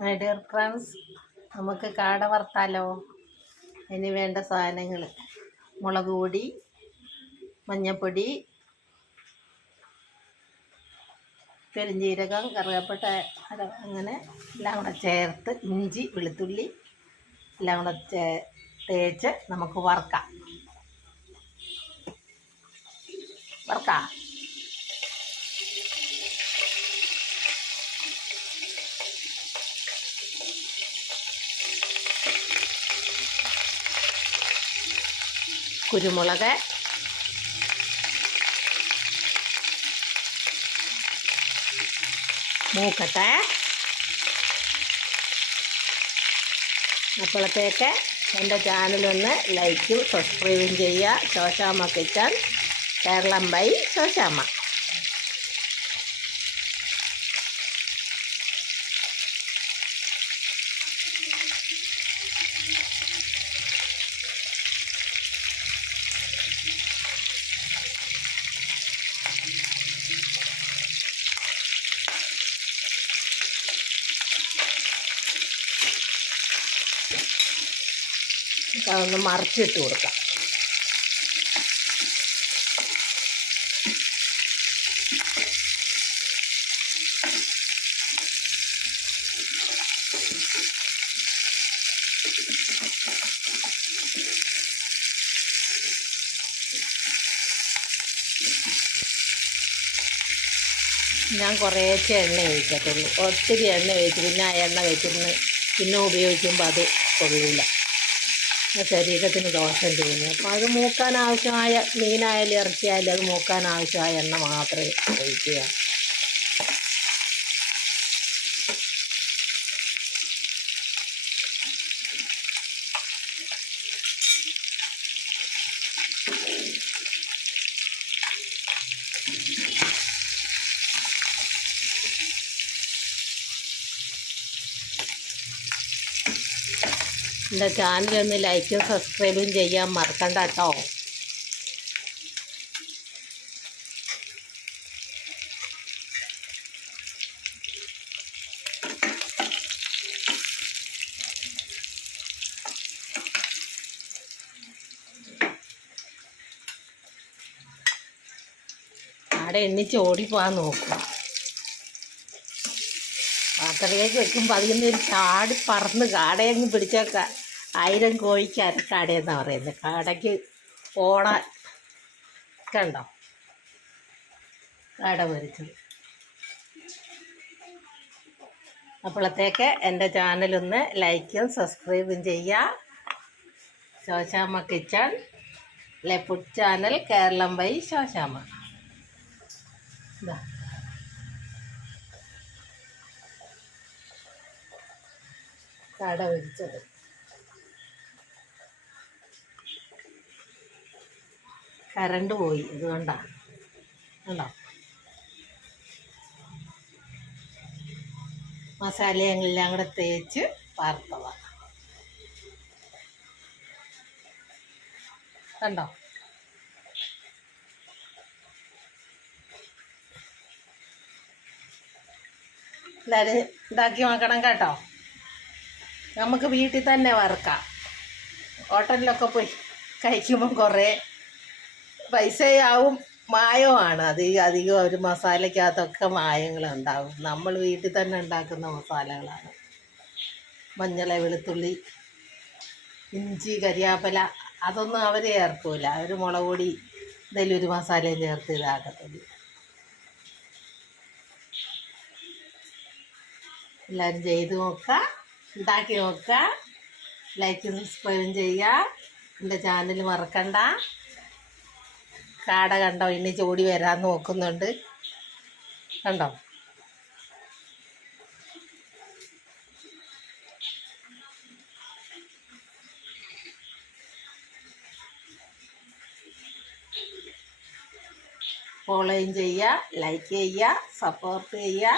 My dear friends, നമുക്ക് കാട വറുത്താലോ? അതിന് വേണ്ട സാധനങ്ങൾ: മുളക് പൊടി, മഞ്ഞൾപ്പൊടി, പെരുംജീരകം, കറുകപ്പട്ട, അങ്ങനെ എല്ലാം കൂടെ ചേർത്ത്, ഇഞ്ചി, വെളുത്തുള്ളി എല്ലാം കൂടെ തേച്ച് നമുക്ക് വറുക്കാം. കുരുമുളക്, മൂക്കട്ടെ. അപ്പോഴത്തേക്ക് എൻ്റെ ചാനലൊന്ന് ലൈക്കും സബ്സ്ക്രൈബും ചെയ്യുക. Shoshamma kitchen, Kerala by Shoshamma. അതൊന്ന് മറിച്ചിട്ട് കൊടുക്കാം. ഞാൻ കുറേശ്ശെ എണ്ണ ഒഴിക്കത്തുള്ളൂ. ഒത്തിരി എണ്ണ ഒഴിച്ച് പിന്നെ ആ എണ്ണ വെച്ചിരുന്ന് പിന്നെ ഉപയോഗിക്കുമ്പോൾ അത് കൊള്ളില്ല, ശരീരത്തിന് ദോഷം ചെയ്യുന്നു. അപ്പോൾ അത് മൂക്കാൻ ആവശ്യമായ മീനായാലും ഇറച്ചിയായാലും അത് മൂക്കാൻ ആവശ്യമായ എണ്ണ മാത്രമേ ഒഴിക്കുക. എൻ്റെ ചാനലൊന്ന് ലൈക്കും സബ്സ്ക്രൈബും ചെയ്യാൻ മറക്കണ്ട കേട്ടോ. അവിടെ എണ്ണിച്ച് ഓടിപ്പോകാൻ നോക്കുക. പാത്രത്തിലേക്ക് വെക്കുമ്പോൾ അതിൽ നിന്നൊരു ചാടി പറന്ന് കാടയങ്ങ് പിടിച്ചേക്ക. 1000 കോഴിക്ക് അരക്കാടയെന്നാണ് പറയുന്നത്. കാടയ്ക്ക് ഓടാൻ കണ്ടോ കാട പൊരിച്ചത്. അപ്പോഴത്തേക്ക് എൻ്റെ ചാനലൊന്ന് ലൈക്കും സബ്സ്ക്രൈബും ചെയ്യുക. Shoshamma kitchen, food channel, Kerala by Shoshamma. ഇതാ കാട പൊരിച്ചത്. കറണ്ട് പോയി, അതുകൊണ്ടാണ്. കണ്ടോ മസാലയെല്ലാം കൂടെ തേച്ച് വറുത്തതാണ്. കണ്ടോ എല്ലാവരും ഉണ്ടാക്കി നോക്കണം കേട്ടോ. നമുക്ക് വീട്ടിൽ തന്നെ വറുക്കാം. ഹോട്ടലിലൊക്കെ പോയി കഴിക്കുമ്പം കുറേ പൈസയാവും, മായമാണ്. അധികം ഒരു മസാലയ്ക്കകത്തൊക്കെ മായങ്ങളുണ്ടാവും. നമ്മൾ വീട്ടിൽ തന്നെ ഉണ്ടാക്കുന്ന മസാലകളാണ്. മഞ്ഞൾ, വെളുത്തുള്ളി, ഇഞ്ചി, കരിയാപ്പല അതൊന്നും അവർ ചേർക്കൂല. അവർ മുളക് പൊടി എന്തെങ്കിലും ഒരു മസാലയും ചേർത്ത് ഇതാക്കത്തുള്ളൂ. എല്ലാവരും ചെയ്ത് നോക്കുക, ഉണ്ടാക്കി നോക്കുക, ലൈക്കും സബ്സ്ക്രൈബും ചെയ്യുക. എൻ്റെ ചാനൽ മറക്കണ്ട. കാട കണ്ടോ ഇനി ചോടി വരാൻ നോക്കുന്നുണ്ട്. കണ്ടോ ഫോളോയും ചെയ്യുക, ലൈക്ക് ചെയ്യുക, സപ്പോർട്ട് ചെയ്യുക.